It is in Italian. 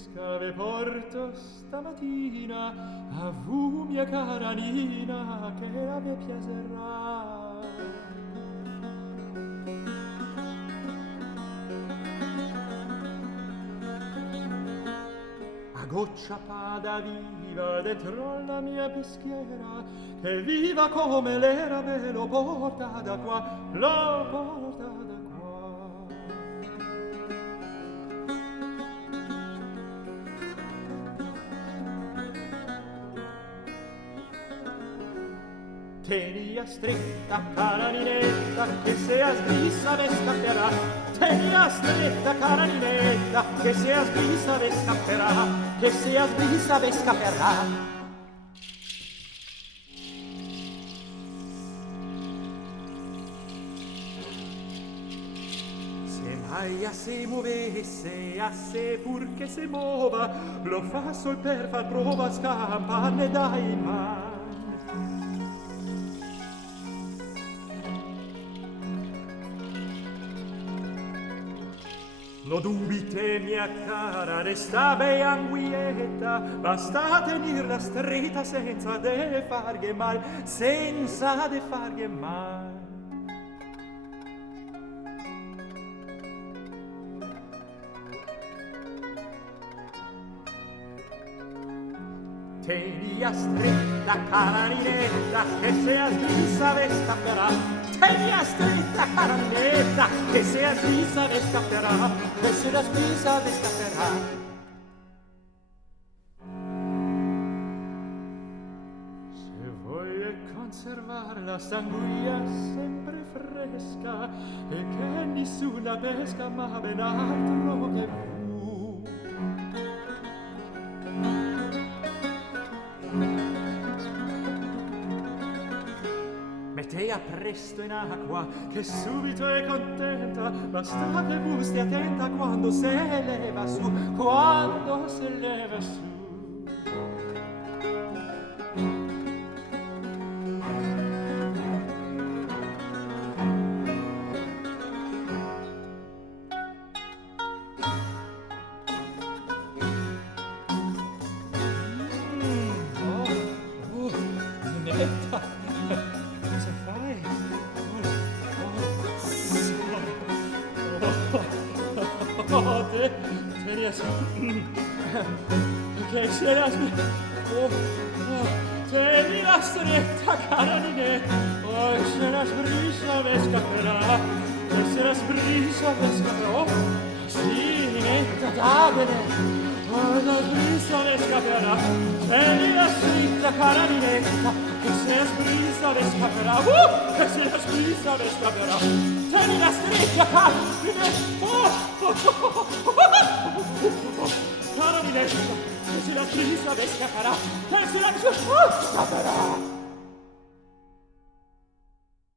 fresca ve porto stamattina a vu mia cara Nina che a ve piacerà. A goccia pada viva dentro la mia peschiera che viva come l'era ve lo porta da qua, lo porta da qua. Tenia stretta cara Ninetta che se a sgrissa ve scapperà. Tenia stretta cara Ninetta che se a sgrissa ve scapperà. Che se a sgrissa ve scapperà. Se mai a se muovesse, a se pur che se muova, lo fa sol per far prova, scampanne dai man. No dubite, mia cara, resta be anguietta, basta tenirla stretta senza de farghe mal, senza de farghe mal. Tenia stretta, cara Ninetta, che se a sgrissa ve scapperà. Tenia stretta, cara Ninetta, che se a sgrissa ve scapperà. Che se a sgrissa ve scapperà. Se vuoi conservar la sanguia sempre fresca e che nessuna pesca ma ben altro che vu. Mettea presto in acqua che subito è contenta, basta che vu stia attenta quando se leva su, quando se leva su. Ninetta, cosa fai? Te riesco. Che se la tieni la stretta, cara Ninetta. Oh, se la sbrisa ve scapperà. E se la sbrisa ve scapperà. Oh, sì, Ninetta, dagliene. Oh, la sbrisa ve scapperà. Tieni la stretta, cara Ninetta, che se la sbrisa ve scapperà. Che se la sbrisa ve scapperà. Tieni la stretta, cara Ninetta. Cara Ninetta, che se la sbrisa ve scapperà. Che se la sbrisa ve scapperà.